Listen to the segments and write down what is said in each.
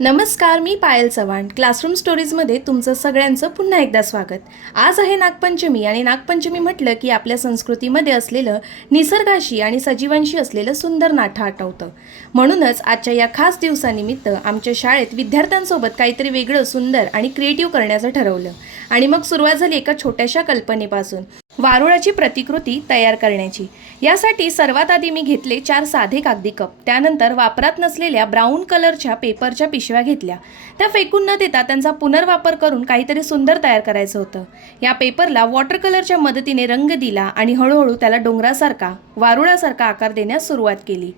नमस्कार, मी पायल चव्हाण. क्लासरूम स्टोरीजमध्ये तुमचं सगळ्यांचं पुन्हा एकदा स्वागत. आज आहे नागपंचमी आणि नागपंचमी म्हटलं की आपल्या संस्कृतीमध्ये असलेलं निसर्गाशी आणि सजीवांशी असलेलं सुंदर नातं आठवतं. म्हणूनच आजच्या या खास दिवसानिमित्त आमच्या शाळेत विद्यार्थ्यांसोबत काहीतरी वेगळं, सुंदर आणि क्रिएटिव्ह करण्याचं ठरवलं. आणि मग सुरुवात झाली एका छोट्याशा कल्पनेपासून, वारुळाची प्रतिकृती तयार करण्याची. यासाठी सर्वात आधी मी घेतले 4 साधे कागदी कप. त्यानंतर वापरात नसलेल्या ब्राऊन कलरच्या पेपरच्या पिशव्या घेतल्या. त्या फेकून न देता त्यांचा पुनर्वापर करून काहीतरी सुंदर तयार करायचं होतं. या पेपरला वॉटर कलरच्या मदतीने रंग दिला आणि हळूहळू त्याला डोंगरासारखा, वारुळासारखा आकार देण्यास सुरुवात केली.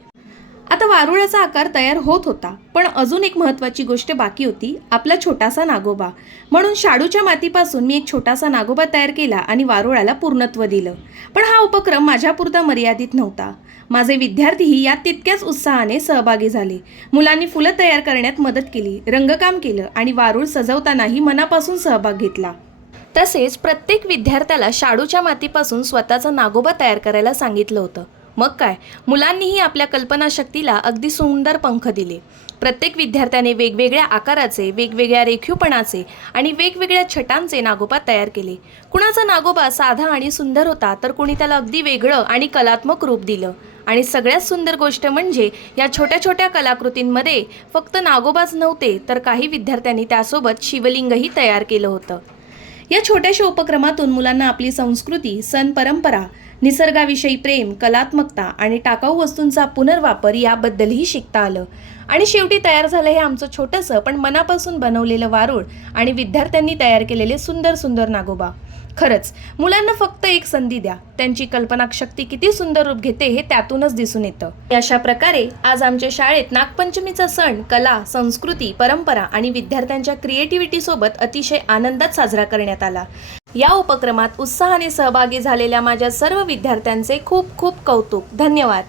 आता वारुळाचा आकार तयार होत होता, पण अजून एक महत्त्वाची गोष्ट बाकी होती, आपला छोटासा नागोबा. म्हणून शाडूच्या मातीपासून मी एक छोटासा नागोबा तयार केला आणि वारुळाला पूर्णत्व दिलं. पण हा उपक्रम माझ्यापुरता मर्यादित नव्हता. माझे विद्यार्थीही यात तितक्याच उत्साहाने सहभागी झाले. मुलांनी फुलं तयार करण्यात मदत केली, रंगकाम केलं आणि वारुळ सजवतानाही मनापासून सहभाग घेतला. तसेच प्रत्येक विद्यार्थ्याला शाडूच्या मातीपासून स्वतःचा नागोबा तयार करायला सांगितलं होतं. मग काय, मुलांनीही आपल्या कल्पनाशक्तीला अगदी सुंदर पंख दिले. प्रत्येक विद्यार्थ्याने वेगवेगळ्या आकाराचे, वेगवेगळ्या रेखीवपणाचे आणि वेगवेगळ्या छटांचे नागोबा तयार केले. कुणाचा नागोबा साधा आणि सुंदर होता, तर कुणी त्याला अगदी वेगळं आणि कलात्मक रूप दिलं. आणि सगळ्यात सुंदर गोष्ट म्हणजे या छोट्या छोट्या कलाकृतींमध्ये फक्त नागोबाच नव्हते, तर काही विद्यार्थ्यांनी त्यासोबत शिवलिंगही तयार केलं होतं. या छोट्याशा उपक्रमातून मुलांना आपली संस्कृती, सण परंपरा, निसर्गाविषयी प्रेम, कलात्मकता आणि टाकाऊ वस्तूंचा पुनर्वापर याबद्दलही शिकता आलं. आणि शेवटी तयार झालं हे आमचं छोटंसं पण मनापासून बनवलेलं वारुळ आणि विद्यार्थ्यांनी तयार केलेले सुंदर सुंदर नागोबा. खरंच मुलांना फक्त एक संधी द्या, त्यांची कल्पनाशक्ती किती सुंदर रूप घेते हे त्यातूनच दिसून येतं. अशा प्रकारे आज आमच्या शाळेत नागपंचमीचा सण कला, संस्कृती, परंपरा आणि विद्यार्थ्यांच्या क्रिएटिव्हिटी सोबत अतिशय आनंदात साजरा करण्यात आला. या उपक्रमात उत्साहाने सहभागी झालेल्या माझ्या सर्व विद्यार्थ्यांचे खूप खूप कौतुक. धन्यवाद.